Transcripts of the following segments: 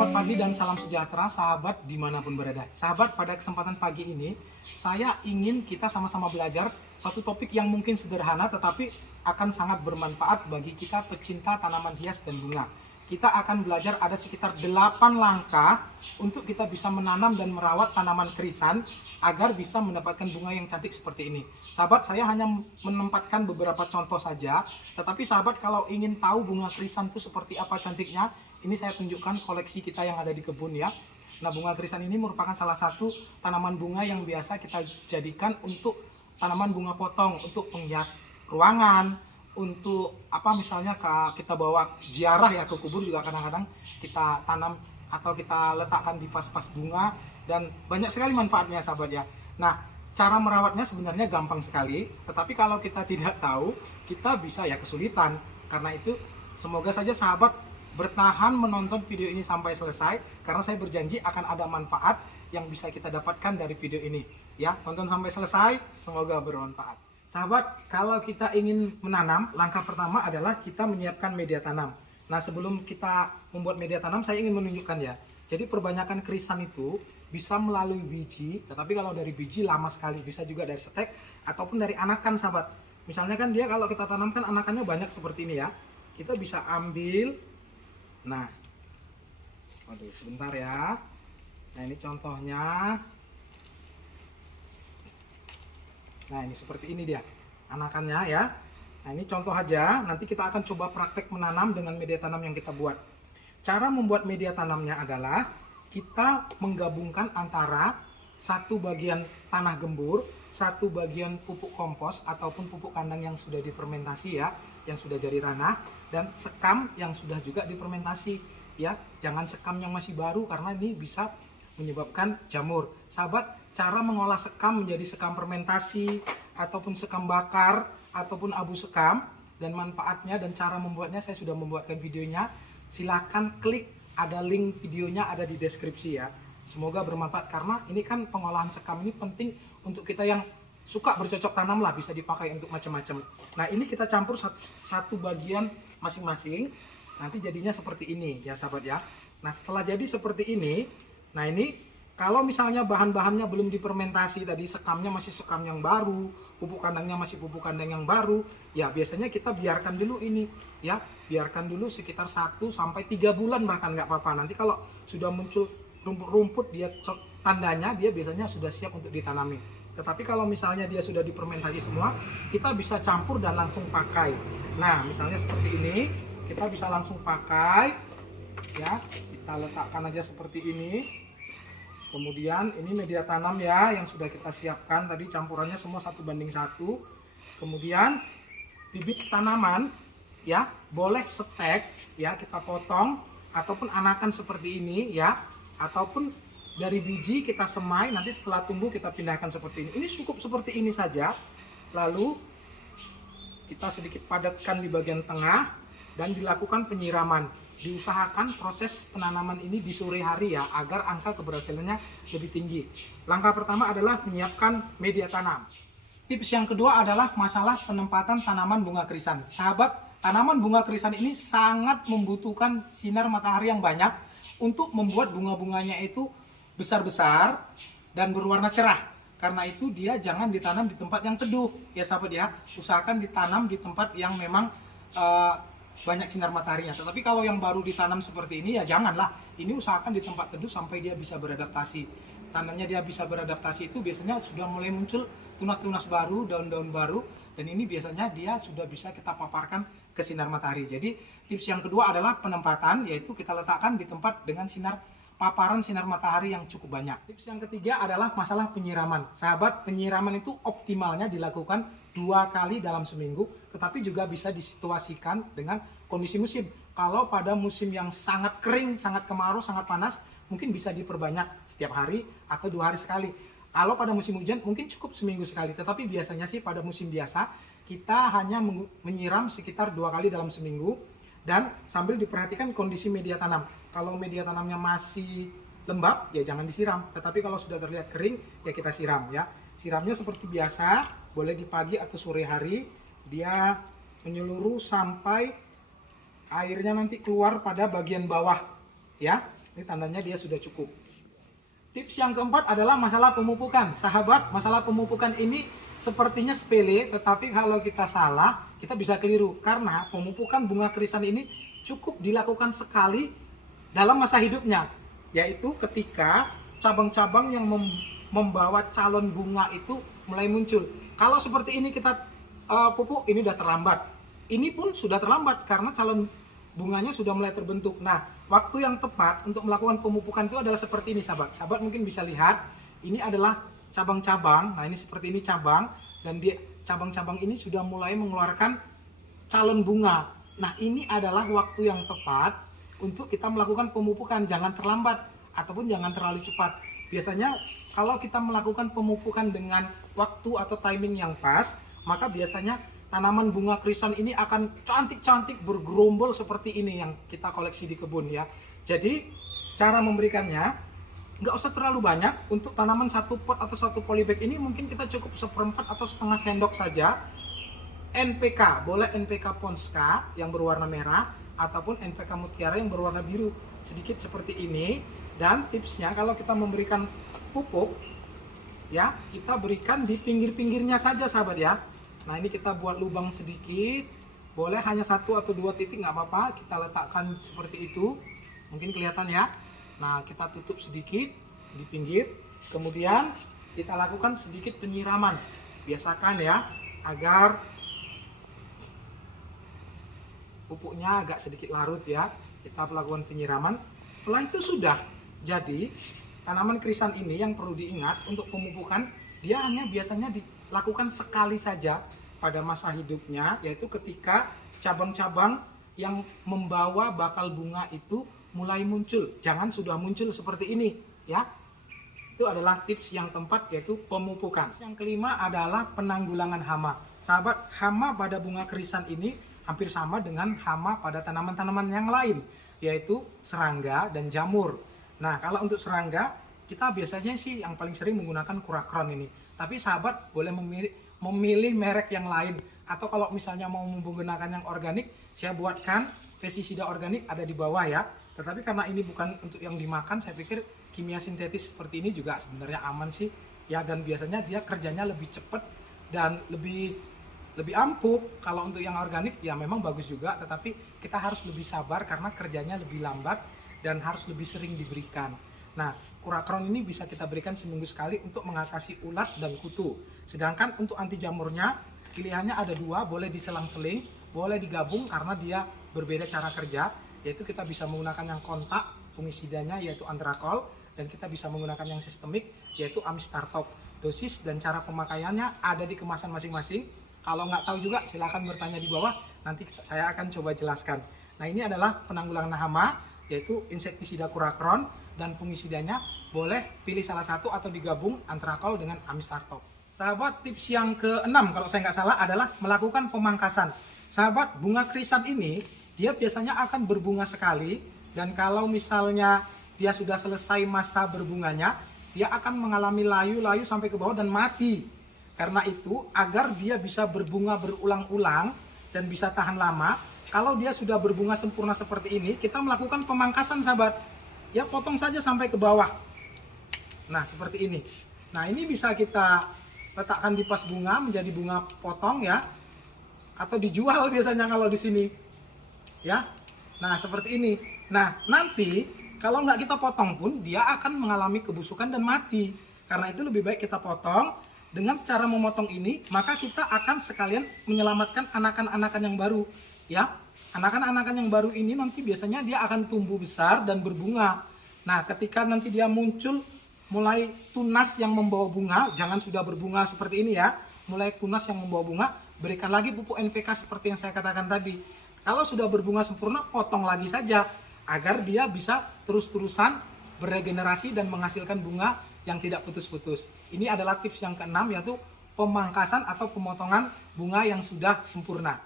Selamat pagi dan salam sejahtera sahabat dimanapun berada. Sahabat, pada kesempatan pagi ini saya ingin kita sama-sama belajar satu topik yang mungkin sederhana tetapi akan sangat bermanfaat bagi kita pecinta tanaman hias dan bunga. Kita akan belajar ada sekitar 8 langkah untuk kita bisa menanam dan merawat tanaman krisan agar bisa mendapatkan bunga yang cantik seperti ini. Sahabat, saya hanya menempatkan beberapa contoh saja, tetapi sahabat kalau ingin tahu bunga krisan itu seperti apa cantiknya, ini saya tunjukkan koleksi kita yang ada di kebun ya. Nah, bunga krisan ini merupakan salah satu tanaman bunga yang biasa kita jadikan untuk tanaman bunga potong, untuk penghias ruangan, untuk apa misalnya kita bawa ziarah ya ke kubur juga kadang-kadang kita tanam atau kita letakkan di vas-vas bunga dan banyak sekali manfaatnya sahabat ya. Nah, cara merawatnya sebenarnya gampang sekali, tetapi kalau kita tidak tahu kita bisa ya kesulitan. Karena itu semoga saja sahabat bertahan menonton video ini sampai selesai karena saya berjanji akan ada manfaat yang bisa kita dapatkan dari video ini ya. Tonton sampai selesai, semoga bermanfaat. Sahabat, kalau kita ingin menanam, langkah pertama adalah kita menyiapkan media tanam. Nah, sebelum kita membuat media tanam, saya ingin menunjukkan ya. Jadi perbanyakan krisan itu bisa melalui biji, tetapi kalau dari biji lama sekali, bisa juga dari setek ataupun dari anakan sahabat. Misalnya kan dia kalau kita tanamkan anakannya banyak seperti ini ya. Kita bisa ambil. Nah, waduh sebentar ya. Nah, ini contohnya. Nah, ini seperti ini dia anakannya ya. Nah, ini contoh aja, nanti kita akan coba praktek menanam dengan media tanam yang kita buat. Cara membuat media tanamnya adalah kita menggabungkan antara satu bagian tanah gembur, satu bagian pupuk kompos ataupun pupuk kandang yang sudah difermentasi ya, yang sudah jadi tanah, dan sekam yang sudah juga difermentasi ya. Jangan sekam yang masih baru karena ini bisa menyebabkan jamur. Sahabat, cara mengolah sekam menjadi sekam fermentasi ataupun sekam bakar ataupun abu sekam dan manfaatnya dan cara membuatnya saya sudah membuatkan videonya. Silahkan klik, ada link videonya ada di deskripsi ya. Semoga bermanfaat karena ini kan pengolahan sekam ini penting untuk kita yang suka bercocok tanam lah, bisa dipakai untuk macam-macam. Nah, ini kita campur satu bagian masing-masing. Nanti jadinya seperti ini ya sahabat ya. Nah, setelah jadi seperti ini, nah ini kalau misalnya bahan-bahannya belum difermentasi, tadi sekamnya masih sekam yang baru, pupuk kandangnya masih pupuk kandang yang baru, ya biasanya kita biarkan dulu ini ya, biarkan dulu sekitar 1 sampai 3 bulan bahkan nggak apa-apa. Nanti kalau sudah muncul rumput-rumput dia tandanya dia biasanya sudah siap untuk ditanami. Tetapi kalau misalnya dia sudah difermentasi semua, kita bisa campur dan langsung pakai. Nah, misalnya seperti ini, kita bisa langsung pakai ya. Kita letakkan aja seperti ini. Kemudian ini media tanam ya yang sudah kita siapkan tadi, campurannya semua 1:1. Kemudian bibit tanaman ya boleh setek ya, kita potong ataupun anakan seperti ini ya, ataupun dari biji kita semai, nanti setelah tumbuh kita pindahkan seperti ini. Ini cukup seperti ini saja. Lalu kita sedikit padatkan di bagian tengah dan dilakukan penyiraman. Diusahakan proses penanaman ini di sore hari ya, agar angka keberhasilannya lebih tinggi. Langkah pertama adalah menyiapkan media tanam. Tips yang kedua adalah masalah penempatan tanaman bunga krisan. Sahabat, tanaman bunga krisan ini sangat membutuhkan sinar matahari yang banyak untuk membuat bunga-bunganya itu besar-besar dan berwarna cerah. Karena itu dia jangan ditanam di tempat yang teduh ya sahabat ya. Usahakan ditanam di tempat yang memang banyak sinar mataharinya. Tetapi kalau yang baru ditanam seperti ini ya janganlah. Ini usahakan di tempat teduh sampai dia bisa beradaptasi. Tandanya dia bisa beradaptasi itu biasanya sudah mulai muncul tunas-tunas baru, daun-daun baru, dan ini biasanya dia sudah bisa kita paparkan ke sinar matahari. Jadi tips yang kedua adalah penempatan, yaitu kita letakkan di tempat dengan paparan sinar matahari yang cukup banyak. Tips yang ketiga adalah masalah penyiraman. Sahabat, penyiraman itu optimalnya dilakukan 2 kali dalam seminggu, tetapi juga bisa disituasikan dengan kondisi musim. Kalau pada musim yang sangat kering, sangat kemarau, sangat panas, mungkin bisa diperbanyak setiap hari atau 2 hari sekali. Kalau pada musim hujan mungkin cukup seminggu sekali, tetapi biasanya sih pada musim biasa kita hanya menyiram sekitar 2 kali dalam seminggu. Dan sambil diperhatikan kondisi media tanam. Kalau media tanamnya masih lembab ya jangan disiram, tetapi kalau sudah terlihat kering ya kita siram ya. Siramnya seperti biasa, boleh di pagi atau sore hari. Dia menyeluruh sampai airnya nanti keluar pada bagian bawah ya. Ini tandanya dia sudah cukup. Tips yang keempat adalah masalah pemupukan. Sahabat, masalah pemupukan ini sepertinya sepele, tetapi kalau kita salah, kita bisa keliru. Karena pemupukan bunga krisan ini cukup dilakukan sekali dalam masa hidupnya, yaitu ketika cabang-cabang yang membawa calon bunga itu mulai muncul. Kalau seperti ini kita pupuk, ini sudah terlambat. Ini pun sudah terlambat karena calon bunganya sudah mulai terbentuk. Nah, waktu yang tepat untuk melakukan pemupukan itu adalah seperti ini, sahabat. Sahabat mungkin bisa lihat, ini adalah cabang-cabang. Nah, ini seperti ini cabang, dan di cabang-cabang ini sudah mulai mengeluarkan calon bunga. Nah, ini adalah waktu yang tepat untuk kita melakukan pemupukan. Jangan terlambat ataupun jangan terlalu cepat. Biasanya kalau kita melakukan pemupukan dengan waktu atau timing yang pas, maka biasanya tanaman bunga krisan ini akan cantik-cantik bergerombol seperti ini yang kita koleksi di kebun ya. Jadi cara memberikannya nggak usah terlalu banyak. Untuk tanaman satu pot atau satu polybag ini mungkin kita cukup seperempat atau setengah sendok saja. NPK, boleh NPK Ponska yang berwarna merah ataupun NPK Mutiara yang berwarna biru, sedikit seperti ini. Dan tipsnya kalau kita memberikan pupuk ya, kita berikan di pinggir-pinggirnya saja, sahabat ya. Nah, ini kita buat lubang sedikit, boleh hanya 1 atau 2 titik nggak apa-apa, kita letakkan seperti itu, mungkin kelihatan ya. Nah, kita tutup sedikit di pinggir, kemudian kita lakukan sedikit penyiraman. Biasakan ya, agar pupuknya agak sedikit larut ya. Kita melakukan penyiraman. Setelah itu sudah. Jadi, tanaman krisan ini yang perlu diingat untuk pemupukan, dia hanya biasanya dilakukan sekali saja pada masa hidupnya, yaitu ketika cabang-cabang yang membawa bakal bunga itu mulai muncul. Jangan sudah muncul seperti ini ya. Itu adalah tips yang keempat, yaitu pemupukan. Yang kelima adalah penanggulangan hama. Sahabat, hama pada bunga krisan ini hampir sama dengan hama pada tanaman-tanaman yang lain, yaitu serangga dan jamur. Nah, kalau untuk serangga, kita biasanya sih yang paling sering menggunakan Kurakron ini. Tapi sahabat boleh memilih merek yang lain. Atau kalau misalnya mau menggunakan yang organik, saya buatkan pestisida organik ada di bawah ya. Tetapi karena ini bukan untuk yang dimakan, saya pikir kimia sintetis seperti ini juga sebenarnya aman sih. Ya, dan biasanya dia kerjanya lebih cepat dan lebih ampuh. Kalau untuk yang organik ya memang bagus juga, tetapi kita harus lebih sabar karena kerjanya lebih lambat dan harus lebih sering diberikan. Nah, Kurakron ini bisa kita berikan seminggu sekali untuk mengatasi ulat dan kutu. Sedangkan untuk anti jamurnya pilihannya ada 2, boleh diselang-seling, boleh digabung karena dia berbeda cara kerja, yaitu kita bisa menggunakan yang kontak fungisidanya yaitu Antrakol, dan kita bisa menggunakan yang sistemik yaitu Amistartop. Dosis dan cara pemakaiannya ada di kemasan masing-masing. Kalau nggak tahu juga silahkan bertanya di bawah, nanti saya akan coba jelaskan. Nah, ini adalah penanggulangan hama, yaitu insektisida Kurakron, dan fungisidanya boleh pilih salah satu atau digabung Antrakol dengan Amistartop. Sahabat, tips yang keenam kalau saya nggak salah adalah melakukan pemangkasan. Sahabat, bunga krisan ini dia biasanya akan berbunga sekali, dan kalau misalnya dia sudah selesai masa berbunganya, dia akan mengalami layu-layu sampai ke bawah dan mati. Karena itu, agar dia bisa berbunga berulang-ulang dan bisa tahan lama, kalau dia sudah berbunga sempurna seperti ini, kita melakukan pemangkasan, sahabat. Ya, potong saja sampai ke bawah. Nah, seperti ini. Nah, ini bisa kita letakkan di pas bunga menjadi bunga potong ya, atau dijual biasanya kalau di sini. Ya. Nah, seperti ini. Nah, nanti kalau nggak kita potong pun dia akan mengalami kebusukan dan mati. Karena itu lebih baik kita potong. Dengan cara memotong ini, maka kita akan sekalian menyelamatkan anakan-anakan yang baru. Ya, anakan-anakan yang baru ini nanti biasanya dia akan tumbuh besar dan berbunga. Nah, ketika nanti dia muncul mulai tunas yang membawa bunga, jangan sudah berbunga seperti ini ya, mulai tunas yang membawa bunga, berikan lagi pupuk NPK seperti yang saya katakan tadi. Kalau sudah berbunga sempurna, potong lagi saja agar dia bisa terus-terusan beregenerasi dan menghasilkan bunga yang tidak putus-putus. Ini adalah tips yang keenam, yaitu pemangkasan atau pemotongan bunga yang sudah sempurna.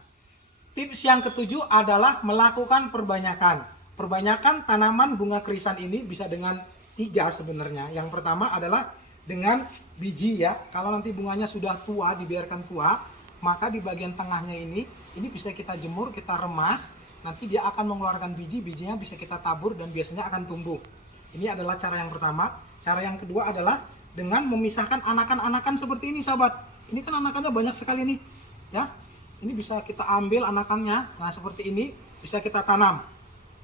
Tips yang ketujuh adalah melakukan perbanyakan. Perbanyakan tanaman bunga krisan ini bisa dengan 3 sebenarnya. Yang pertama adalah dengan biji ya. Kalau nanti bunganya sudah tua, dibiarkan tua, maka di bagian tengahnya ini bisa kita jemur, kita remas. Nanti dia akan mengeluarkan biji, bijinya bisa kita tabur dan biasanya akan tumbuh. Ini adalah cara yang pertama. Cara yang kedua adalah dengan memisahkan anakan-anakan seperti ini, sahabat. Ini kan anakannya banyak sekali nih, ya. Ini bisa kita ambil anakannya. Nah, seperti ini bisa kita tanam,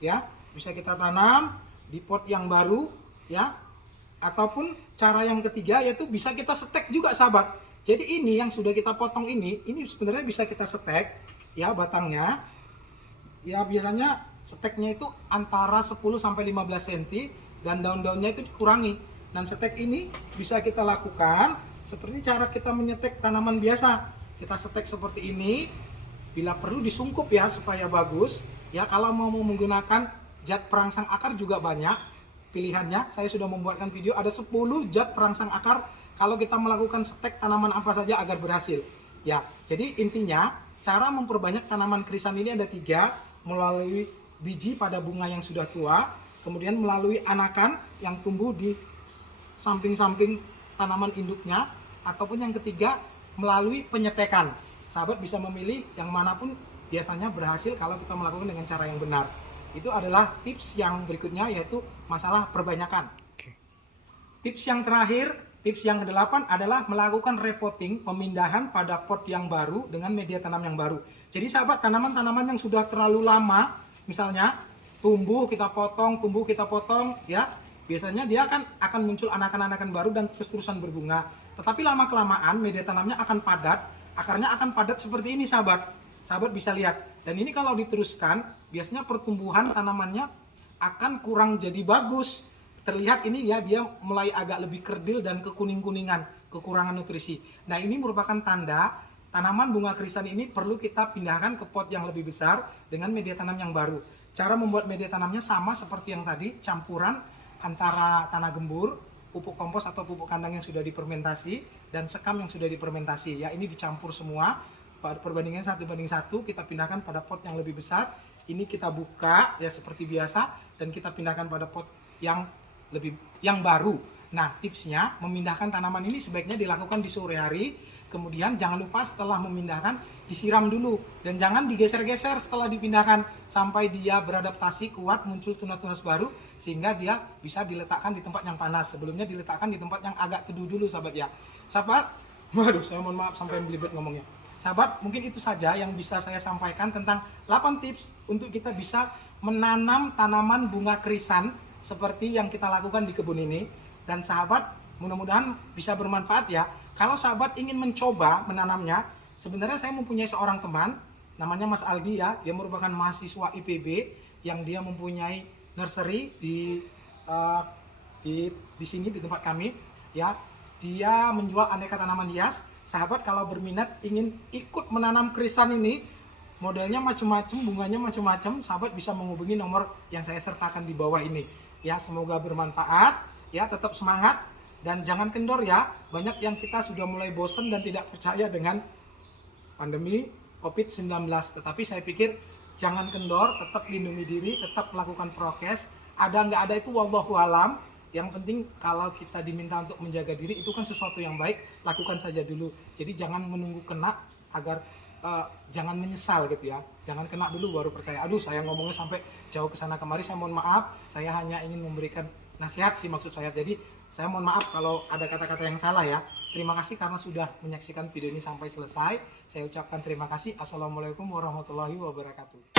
ya. Bisa kita tanam di pot yang baru, ya. Ataupun cara yang ketiga yaitu bisa kita setek juga, sahabat. Jadi ini yang sudah kita potong ini sebenarnya bisa kita setek, ya, batangnya. Ya, biasanya seteknya itu antara 10 sampai 15 cm dan daun-daunnya itu dikurangi. Dan setek ini bisa kita lakukan seperti cara kita menyetek tanaman biasa. Kita setek seperti ini. Bila perlu disungkup ya supaya bagus. Ya, kalau mau menggunakan zat perangsang akar juga banyak pilihannya. Saya sudah membuatkan video ada 10 zat perangsang akar kalau kita melakukan setek tanaman apa saja agar berhasil. Ya, jadi intinya cara memperbanyak tanaman krisan ini ada 3. Melalui biji pada bunga yang sudah tua, kemudian melalui anakan yang tumbuh di samping-samping tanaman induknya, ataupun yang ketiga melalui penyetekan. Sahabat bisa memilih yang manapun biasanya berhasil kalau kita melakukan dengan cara yang benar. Itu adalah tips yang berikutnya, yaitu masalah perbanyakan. Tips yang terakhir, tips yang ke-8 adalah melakukan repotting, pemindahan pada pot yang baru dengan media tanam yang baru. Jadi sahabat, tanaman-tanaman yang sudah terlalu lama, misalnya tumbuh kita potong, ya, biasanya dia akan muncul anakan-anakan baru dan terus-terusan berbunga. Tetapi lama-kelamaan media tanamnya akan padat, akarnya akan padat seperti ini, sahabat. Sahabat bisa lihat. Dan ini kalau diteruskan, biasanya pertumbuhan tanamannya akan kurang jadi bagus. Terlihat ini ya, dia mulai agak lebih kerdil dan kekuning-kuningan, kekurangan nutrisi. Nah, ini merupakan tanda tanaman bunga krisan ini perlu kita pindahkan ke pot yang lebih besar dengan media tanam yang baru. Cara membuat media tanamnya sama seperti yang tadi, campuran antara tanah gembur, pupuk kompos atau pupuk kandang yang sudah difermentasi, dan sekam yang sudah difermentasi. Ya, ini dicampur semua, perbandingan 1:1, kita pindahkan pada pot yang lebih besar. Ini kita buka ya seperti biasa, dan kita pindahkan pada pot yang baru. Nah, tipsnya memindahkan tanaman ini sebaiknya dilakukan di sore hari. Kemudian jangan lupa setelah memindahkan disiram dulu, dan jangan digeser-geser setelah dipindahkan sampai dia beradaptasi kuat, muncul tunas-tunas baru sehingga dia bisa diletakkan di tempat yang panas. Sebelumnya diletakkan di tempat yang agak teduh dulu, sahabat ya. Sahabat, waduh, saya mohon maaf sampai belibet ngomongnya. Sahabat, mungkin itu saja yang bisa saya sampaikan tentang 8 tips untuk kita bisa menanam tanaman bunga krisan seperti yang kita lakukan di kebun ini. Dan sahabat, mudah-mudahan bisa bermanfaat ya. Kalau sahabat ingin mencoba menanamnya, sebenarnya saya mempunyai seorang teman, namanya Mas Aldi ya. Dia merupakan mahasiswa IPB yang dia mempunyai nursery di sini di tempat kami ya. Dia menjual aneka tanaman hias. Sahabat kalau berminat ingin ikut menanam krisan ini, modelnya macam-macam, bunganya macam-macam, sahabat bisa menghubungi nomor yang saya sertakan di bawah ini. Ya, semoga bermanfaat. Ya, tetap semangat dan jangan kendor ya. Banyak yang kita sudah mulai bosan dan tidak percaya dengan pandemi COVID-19. Tetapi saya pikir jangan kendor, tetap lindungi diri, tetap melakukan prokes. Ada nggak ada itu wallahu alam. Yang penting kalau kita diminta untuk menjaga diri itu kan sesuatu yang baik, lakukan saja dulu. Jadi jangan menunggu kena agar jangan menyesal gitu ya. Jangan kena dulu baru percaya. Aduh, saya ngomongnya sampai jauh ke sana kemari, saya mohon maaf. Saya hanya ingin memberikan nasihat sih maksud saya. Jadi saya mohon maaf kalau ada kata-kata yang salah ya. Terima kasih karena sudah menyaksikan video ini sampai selesai. Saya ucapkan terima kasih. Assalamualaikum warahmatullahi wabarakatuh.